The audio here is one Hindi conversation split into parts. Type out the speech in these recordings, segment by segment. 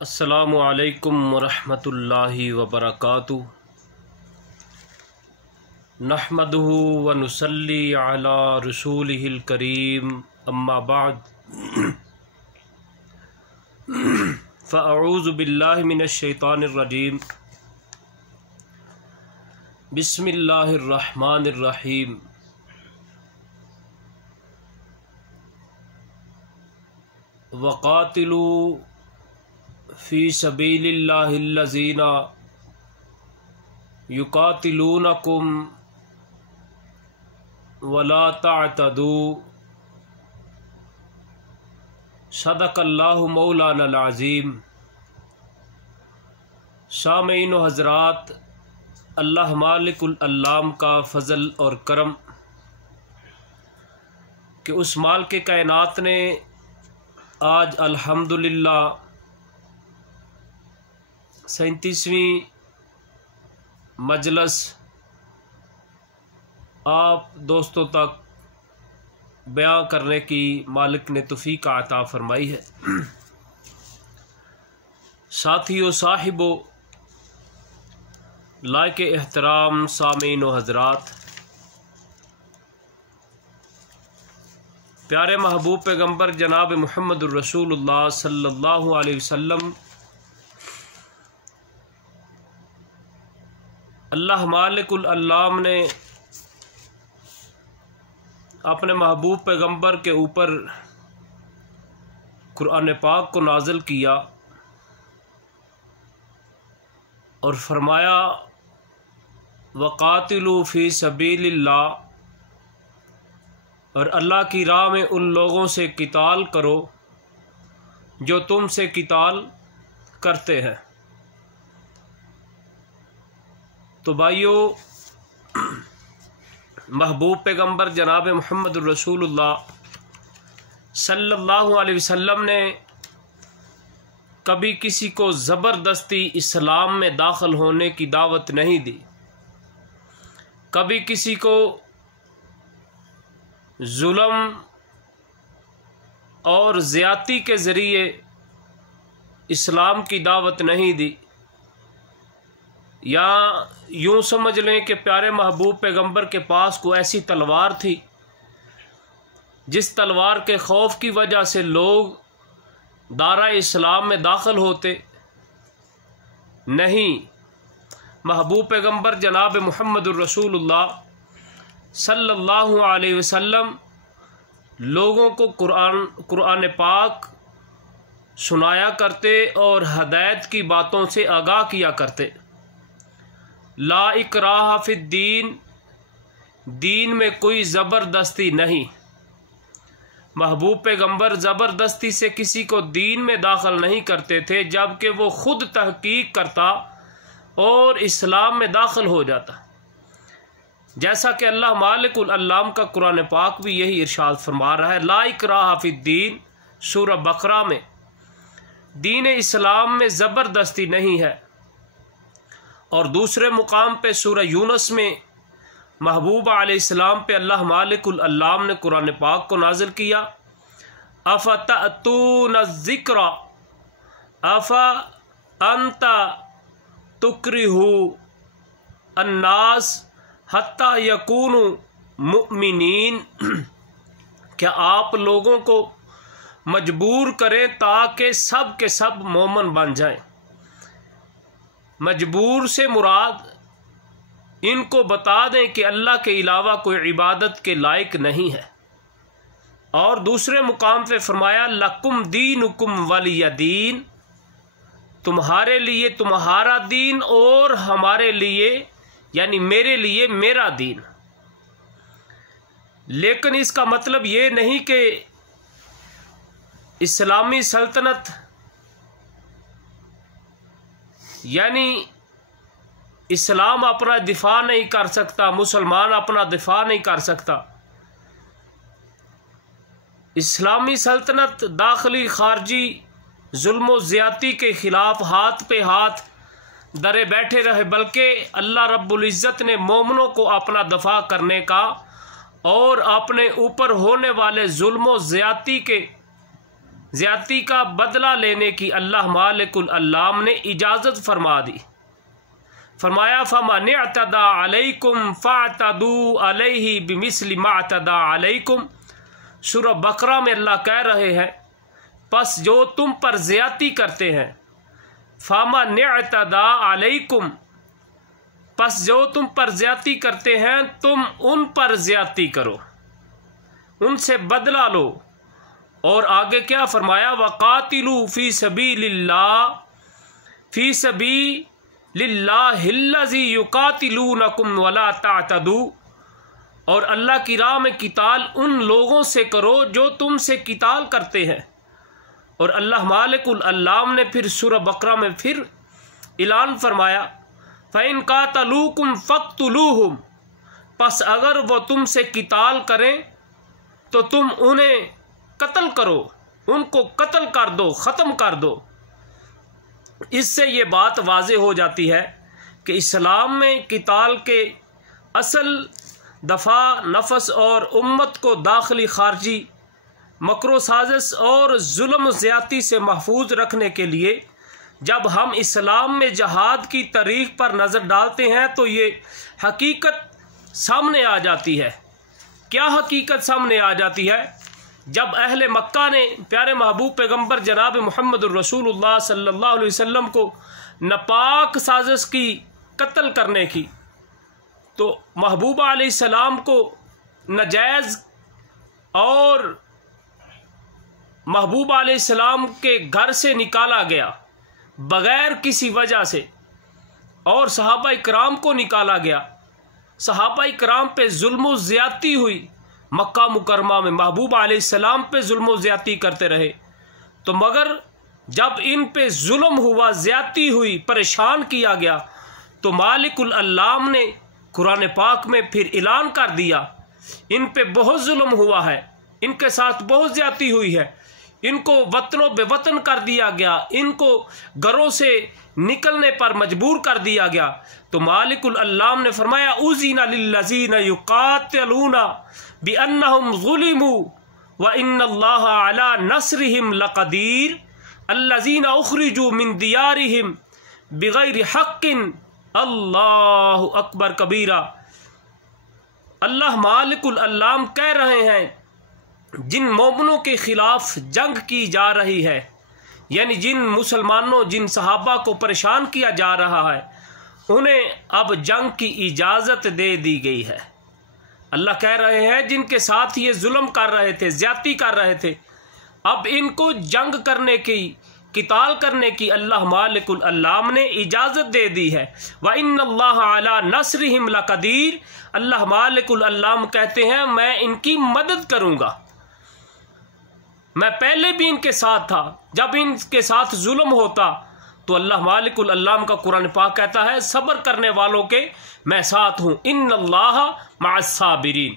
अस्सलामु अलैकुम वरहमतुल्लाहि वबरकातुहु नहमदुहु व नुसल्ली अला रसूलिहिल करीम अम्मा बाद फ़अऊज़ु बिल्लाहि मिनश शैतानिर रजीम बिस्मिल्लाहिर रहमानिर रहीम वक़ातिलू फ़ी सबीलिल्लाहिल्लज़ीना युक़ातिलूनकुम वला तअतदू सदक़ल्लाहु मौलानल अज़ीम। सामीन व हज़रात, अल्लाह मालिकुल अल्लाम का फ़ज़ल और करम कि उस मालिक कायनात ने आज अल्हम्दुलिल्लाह 37वीं मजलस आप दोस्तों तक बयां करने की मालिक ने तौफीक अता फरमाई है। साथियों, साहिबो, लायक एहतराम सामीन व हज़रात, प्यारे महबूब पैगम्बर जनाब मुहम्मदुर रसूलुल्लाह सल्लल्लाहु अलैहि वसल्लम अल्लाह मालिकुल अल्लाम ने अपने महबूब पैगम्बर के ऊपर कुरान पाक को नाज़िल किया और फरमाया वक़ातिलू फ़ी सबीलिल्लाह, और अल्लाह की राह में उन लोगों से किताल करो जो तुमसे किताल करते हैं। तो भाइयों, महबूब पैगम्बर जनाब मुहम्मदुर रसूलुल्लाह सल्लल्लाहु अलैहि वसल्लम ने कभी किसी को ज़बरदस्ती इस्लाम में दाखिल होने की दावत नहीं दी, कभी किसी को जुल्म और ज़्यादती के ज़रिए इस्लाम की दावत नहीं दी। या यूँ समझ लें कि प्यारे महबूब पैगम्बर के पास कोई ऐसी तलवार थी जिस तलवार के खौफ की वजह से लोग दारा इस्लाम में दाखिल होते। नहीं, महबूब पैगम्बर जनाब मुहम्मदुर रसूलुल्लाह सल्लल्लाहु अलैहि वसल्लम लोगों को कुरान पाक सुनाया करते और हदायत की बातों से आगाह किया करते। ला इकराह फिद्दीन, दीन में कोई ज़बरदस्ती नहीं। महबूब पैगम्बर ज़बरदस्ती से किसी को दीन में दाखिल नहीं करते थे, जबकि वो खुद तहकीक करता और इस्लाम में दाखिल हो जाता। जैसा कि अल्लाह मालिकुल अल्लाम का कुरान पाक भी यही इरशाद फरमा रहा है, ला इकराह फिद्दीन, सूरह बकरा में। दीन इस्लाम में ज़बरदस्ती नहीं है। और दूसरे मुकाम पे सूरह यूनुस में महबूब अलैहिस्सलाम पे अल्लाह मालिकुल अल्लाम ने कुरान पाक को नाज़िल किया, अफ़तअतून ज़िक्रा अफ़ा अंता तुकरिहु अन्नास हत्ता यकूनु मुमिनीन, क्या आप लोगों को मजबूर करें ताकि सब के सब मोमन बन जाएं। मजबूर से मुराद इनको बता दें कि अल्लाह के अलावा कोई इबादत के लायक नहीं है। और दूसरे मुकाम पे फरमाया लकुम दीनुकुम वलिय दीन, तुम्हारे लिए तुम्हारा दीन और हमारे लिए यानी मेरे लिए मेरा दीन। लेकिन इसका मतलब ये नहीं कि इस्लामी सल्तनत यानी इस्लाम अपना दिफा नहीं कर सकता, मुसलमान अपना दिफा नहीं कर सकता। इस्लामी सल्तनत दाखिली खारजी जुल्म व ज़्यादती के ख़िलाफ़ हाथ पे हाथ दरे बैठे रहे, बल्कि अल्लाह रब्बुल इज़्ज़त ने मोमिनों को अपना दफा करने का और अपने ऊपर होने वाले जुल्म व ज़्यादती के ज़्यादती का बदला लेने की अल्लाह मालिकुल अल्लाम ने इजाज़त फरमा दी। फरमाया फमन अतदा अलैकुम फ़अतदू अलैहि बिमिस्लि मा अतदा अलैकुम। सूरह बकरा में अल्लाह कह रहे हैं, बस जो तुम पर ज़्यादती करते हैं, फमन अतदा अलैकुम, बस जो तुम पर ज़्यादती करते हैं तुम उन पर ज़्यादती करो, उनसे बदला लो। और आगे क्या फरमाया, वक़ातिलू फ़ी सबीलिल्लाह फ़ी सबीलिल्लाहिल्लज़ी युक़ातिलूनकुम वला तातदू। और अल्लाह की राह में किताल उन लोगों से करो जो तुमसे किताल करते हैं। और अल्लाह मालिकुल अल्लाम ने फिर सूरह बकरा में फिर ऐलान फरमाया, फ़इन क़ातलूकुम फ़क़्तुलूहुम, बस अगर वो तुमसे किताल करें तो तुम उन्हें कत्ल करो, उनको कत्ल कर दो, ख़त्म कर दो। इससे ये बात वाज़े हो जाती है कि इस्लाम में किताल के असल दफ़ा नफस और उम्मत को दाखिली खारजी मकरो साजिश और जुल्म ज़्यादती से महफूज रखने के लिए जब हम इस्लाम में जहाद की तारीख़ पर नज़र डालते हैं तो ये हकीकत सामने आ जाती है। क्या हकीकत सामने आ जाती है? जब अहले मक्का ने प्यारे महबूब पैगम्बर जनाब मुहम्मदुर रसूलुल्लाह सल्लल्लाहु अलैहि वसल्लम को नापाक साजिश की कत्ल करने की, तो महबूबा अलैहिस्सलाम को नाजायज़ और महबूबा अलैहिस्सलाम के घर से निकाला गया बग़ैर किसी वजह से, और सहाबा इकराम को निकाला गया। सहाबा इकराम पे जुल्म ज़्यादती हुई, मक्का मुकरमा में महबूबा अलैहिस्सलाम पे जुल्म ज़्यादती करते रहे। तो मगर जब इन पे जुल्म हुआ, ज़्यादती हुई, परेशान किया गया, तो मालिकुल अल्लाम ने कुरान पाक में फिर ऐलान कर दिया, इन पे बहुत जुल्म हुआ है, इनके साथ बहुत ज़्यादती हुई है, इनको वतनों बेवतन कर दिया गया, इनको घरों से निकलने पर मजबूर कर दिया गया। तो मालिकुल अल्लाम ने फरमाया, उज़िना लिल्लज़ीना युक़ातिलूना बिअन्नहुम ज़ुलिमू व इन्नल्लाहा अला नस्रिहिम लक़दीर अल्लज़ीना उख़रिजू मिन दियारिहिम बिग़ैरि हक़्क़िन अल्लाहु अकबर कबीरा। अल्लाह मालिकुल अल्लाम कह रहे हैं, जिन मोमिनों के ख़िलाफ़ जंग की जा रही है, यानी जिन मुसलमानों, जिन सहाबा को परेशान किया जा रहा है, उन्हें अब जंग की इजाज़त दे दी गई है। अल्लाह कह रहे हैं, जिनके साथ ये जुल्म कर रहे थे, ज़्यादती कर रहे थे, अब इनको जंग करने की, किताल करने की अल्लाह मालिकुल अल्लाम ने इजाज़त दे दी है। व इन्नल्लाहा अला नस्रिहिम लक़दीर, अल्लाह मालिकुल अल्लाम कहते हैं, मैं इनकी मदद करूँगा। मैं पहले भी इनके साथ था, जब इनके साथ जुल्म होता तो अल्लाह मालिकुल अल्लाम का कुरान पाक कहता है, सब्र करने वालों के मैं साथ हूँ। इन्नल्लाहा मअस्साबिरीन।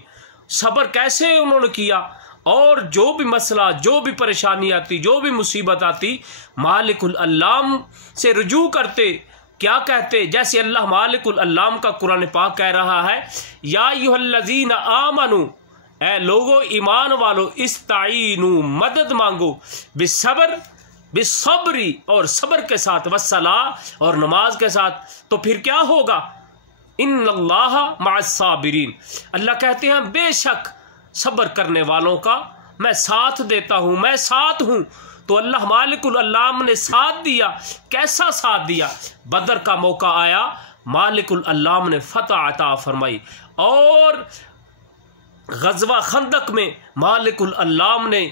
सब्र कैसे उन्होंने किया, और जो भी मसला, जो भी परेशानी आती, जो भी मुसीबत आती, मालिकुल अल्लाम से रुजू करते। क्या कहते? जैसे अल्लाह मालिकुल अल्लाम का कुरान पाक कह रहा है, या अय्युहल्लज़ीना आमनू, ए लोगो ईमान वालो, इस्ताईनू, मदद मांगो, बिस्सब्र, बिस्सब्री, और सब्र के साथ, वस्सला, और नमाज के साथ। तो फिर क्या होगा? इन्नल्लाहा मअस्साबिरीन। अल्लाह कहते हैं, बेशक सब्र करने वालों का मैं साथ देता हूँ, मैं साथ हूँ। तो अल्लाह मालिकुल अल्लाम ने साथ दिया। कैसा साथ दिया? बदर का मौका आया, मालिकुल अल्लाम ने फतह अता फरमाई, और ग़ज़वा खंदक में मालिकुल अल्लाम ने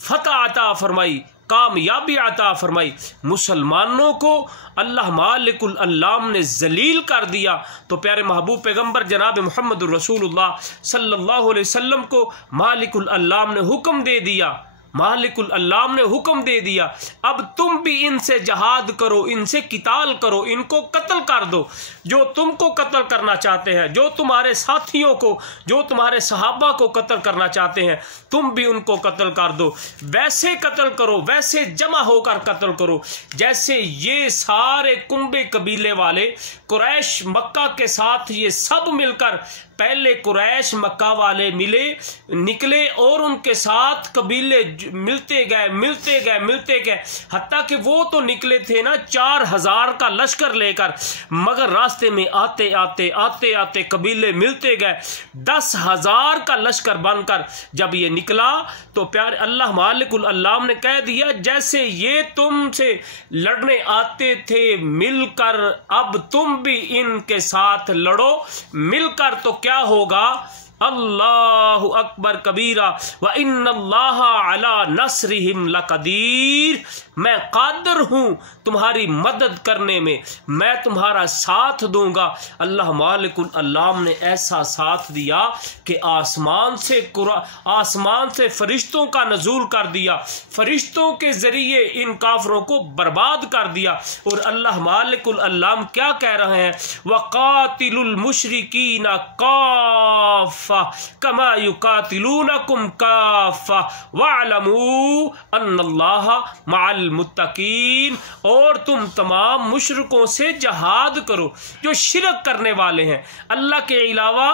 फतह अता फरमाई, कामयाबी अता फरमाई। मुसलमानों को अल्लाह मालिकुल अल्लाम ने जलील कर दिया। तो प्यारे महबूब पैगम्बर जनाब मुहम्मदुर रसूलुल्लाह सल्लल्लाहु अलैहि वसल्लम को मालिकुल अल्लाम ने हुक्म दे दिया, मालिकुल अल्लाम ने हुक्म दे दिया, अब तुम भी इनसे जहाद करो, इनसे किताल करो, इनको कत्ल कर दो। जो तुमको कत्ल करना चाहते हैं, जो तुम्हारे साथियों को, जो तुम्हारे सहाबा को कत्ल करना चाहते हैं, तुम भी उनको कत्ल कर दो। वैसे कत्ल करो, वैसे जमा होकर कत्ल करो जैसे ये सारे कुंबे कबीले वाले कुरैश मक्का के साथ ये सब मिलकर, पहले कुरैश मक्का वाले निकले और उनके साथ कबीले मिलते गए, हत्ता कि वो तो निकले थे ना 4000 का लश्कर लेकर, मगर रास्ते में आते आते कबीले मिलते गए 10,000 का लश्कर बनकर जब ये निकला तो प्यारे अल्लाह मालिकुल अल्लाम ने कह दिया जैसे ये तुमसे लड़ने आते थे मिलकर, अब तुम भी इनके साथ लड़ो मिलकर, तो क्या होगा? अल्लाहु अकबर कबीरा व इन्नल्लाहा अला नस्रिहिम लकदीर, मैं कादिर हूँ तुम्हारी मदद करने में, मैं तुम्हारा साथ दूंगा। अल्लाह मालिकुल अल्लाम ने ऐसा साथ दिया कि आसमान से फरिश्तों का नज़ूल कर दिया, फरिश्तों के ज़रिए इन काफरों को बर्बाद कर दिया। और अल्लाह मालिकुल अल्लाम क्या कह रहे हैं? वक़ातिलुल मुशरिकीना काफ़ा कमा युकातिलूनकुम काफ़ा वअलमू अन्नल्लाहा मअल मुत्तकीन, और तुम तमाम मुशरिकों से जहाद करो जो शिरक करने वाले हैं, अल्लाह के अलावा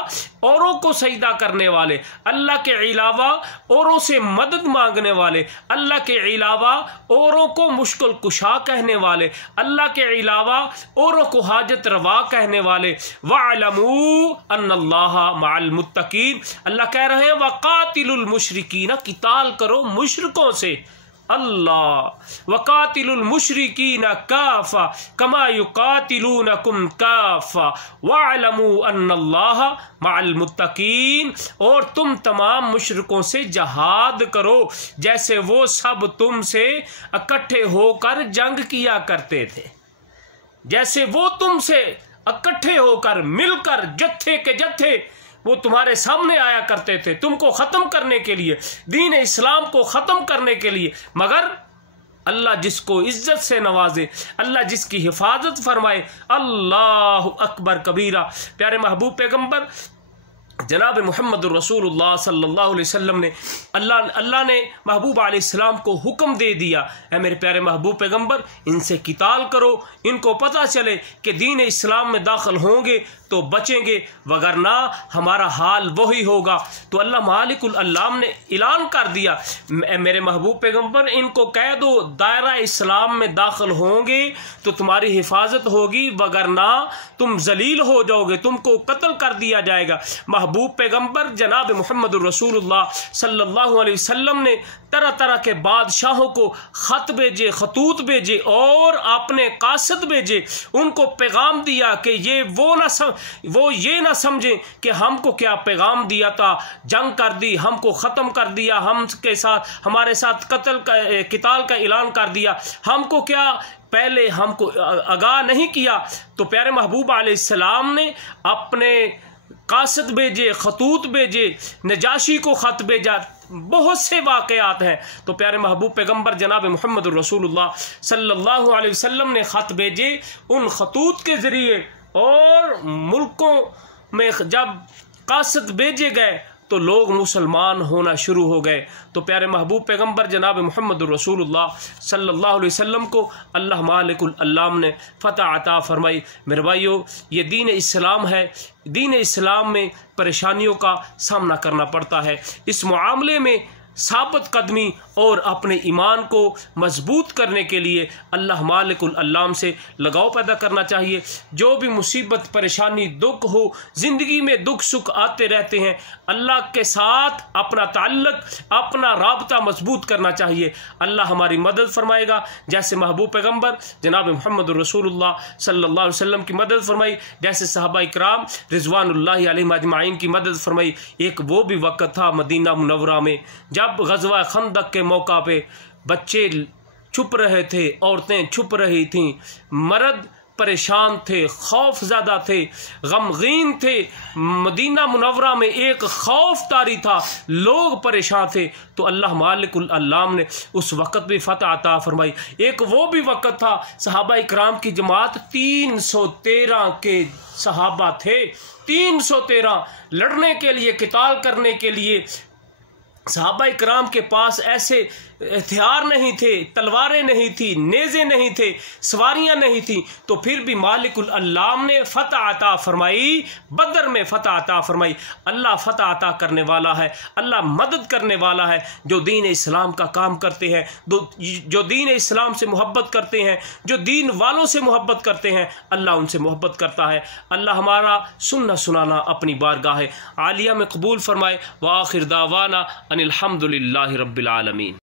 औरों को सजदा करने वाले, अल्लाह के अलावा औरों से मदद मांगने वाले, अल्लाह के अलावा औरों को मुश्किल कुशा कहने वाले, अल्लाह के अलावा औरों को हाजत रवा कहने वाले। वअलमू अन्नल्लाहा मअल मुत्तकीन, अल्लाह कह रहे हैं वक़ातिलुल मुशरिकीना, किताल करो मुशरिकों से, अल्लाह वक़ातिलुल मुशरिकीना काफ़ा कमा युक़ातिलूनकुम काफ़ा वअलमू अन्नल्लाहा मअल मुत्तकीन, और तुम तमाम मुशरिकों से जहाद करो जैसे वो सब तुमसे इकट्ठे होकर जंग किया करते थे, जैसे वो तुमसे इकट्ठे होकर मिलकर जत्थे के जत्थे वो तुम्हारे सामने आया करते थे तुमको ख़त्म करने के लिए, दीन इस्लाम को ख़त्म करने के लिए। मगर अल्लाह जिसको इज्जत से नवाजे, अल्लाह जिसकी हिफाजत फरमाए, अल्लाह अकबर कबीरा। प्यारे महबूब पैगम्बर जनाब मोहम्मद रसूलुल्लाह सल्लल्लाहु अलैहि वसल्लम ने अल्लाह ने महबूब अलैहिस्सलाम को हुक्म दे दिया, है मेरे प्यारे महबूब पैगम्बर इनसे किताल करो, इनको पता चले कि दीन इस्लाम में दाखिल होंगे तो बचेंगे, वगरना हमारा हाल वही होगा। तो अल्लाह मालिकुल अल्लाम ने ऐलान कर दिया, मेरे महबूब पैगम्बर इनको कह दो दायरा इस्लाम में दाखिल होंगे तो तुम्हारी हिफाजत होगी, वगरना तुम जलील हो जाओगे, तुमको कत्ल कर दिया जाएगा। महबूब पैगम्बर जनाब मोहम्मद रसूलुल्लाह सल्लल्लाहु अलैहि वसल्लम ने तरह तरह के बादशाहों को ख़त भेजे, खतूत भेजे और अपने कासिद भेजे, उनको पैगाम दिया कि वो ये ना समझें कि हमको क्या पैगाम दिया था, जंग कर दी, हमको ख़त्म कर दिया, हमारे साथ किताल का ऐलान कर दिया, हमको क्या पहले हमको आगाह नहीं किया। तो प्यारे महबूब अलैहिस्सलाम ने अपने कासिद भेजे, खतूत भेजे, नजाशी को ख़त भेजा, बहुत से वाक़यात हैं। तो प्यारे महबूब पैगम्बर जनाब मोहम्मद रसूलुल्लाह सल्लल्लाहु अलैहि वसल्लम ने ख़त भेजे, उन खतूत के ज़रिए और मुल्कों में जब कासिद भेजे गए तो लोग मुसलमान होना शुरू हो गए। तो प्यारे महबूब पैगम्बर जनाब मोहम्मद रसूलुल्लाह सल्लल्लाहु अलैहि वसल्लम को अल्लाह मालिकुल अल्लाम ने फ़तह अता फरमाई। मेरे भाइयों, ये दीन इस्लाम है, दीन इस्लाम में परेशानियों का सामना करना पड़ता है। इस मामले में साबित कदमी और अपने ईमान को मजबूत करने के लिए अल्लाह मालिकुल अल्लाम से लगाव पैदा करना चाहिए। जो भी मुसीबत परेशानी दुख हो, ज़िंदगी में दुख सुख आते रहते हैं, अल्लाह के साथ अपना ताल्लुक, अपना राबता मजबूत करना चाहिए। अल्लाह हमारी मदद फरमाएगा, जैसे महबूब पैगम्बर जनाब मोहम्मद रसूलुल्लाह सल्लल्लाहु अलैहि वसल्लम की मदद फरमाई, जैसे सहाबा इकराम रिज़वानुल्लाहि अलैहिम अजमाइन की मदद फरमाई। एक वो भी वक्त था मदीना मुनव्वरा में जब ग़ज़वा खंदक के मौका पे बच्चे छुप रहे थे, औरतें छुप रही थीं, मर्द परेशान थे, खौफ ज़्यादा थे, गमगीन थे। मदीना मुनव्वरा में एक खौफ तारी था, लोग परेशान थे। तो अल्लाह मालिकुल अल्लाम ने उस वक़्त भी फ़तह अता फरमाई। एक वो भी वक़्त था सहाबा इकराम की जमात 313 के सहाबा थे, 313 लड़ने के लिए, किताल करने के लिए। सहाबा इकराम के पास ऐसे हथियार नहीं थे, तलवारें नहीं थी, नेज़े नहीं थे, सवारियां नहीं थी, तो फिर भी मालिकुल अल्लाम ने फतह अता फरमाई, बदर में फतह अता फरमाई। अल्लाह फतह अता करने वाला है, अल्लाह मदद करने वाला है। जो दीन इस्लाम का काम करते हैं, जो दीन इस्लाम से मोहब्बत करते हैं, जो दीन वालों से मोहब्बत करते हैं, अल्लाह उनसे मोहब्बत करता है। अल्लाह हमारा सुनना सुनाना अपनी बारगाह आलिया में कबूल फरमाए। व आखिर दावाना अनिल हम्दुलिल्लाहि रब्बिल आलमीन।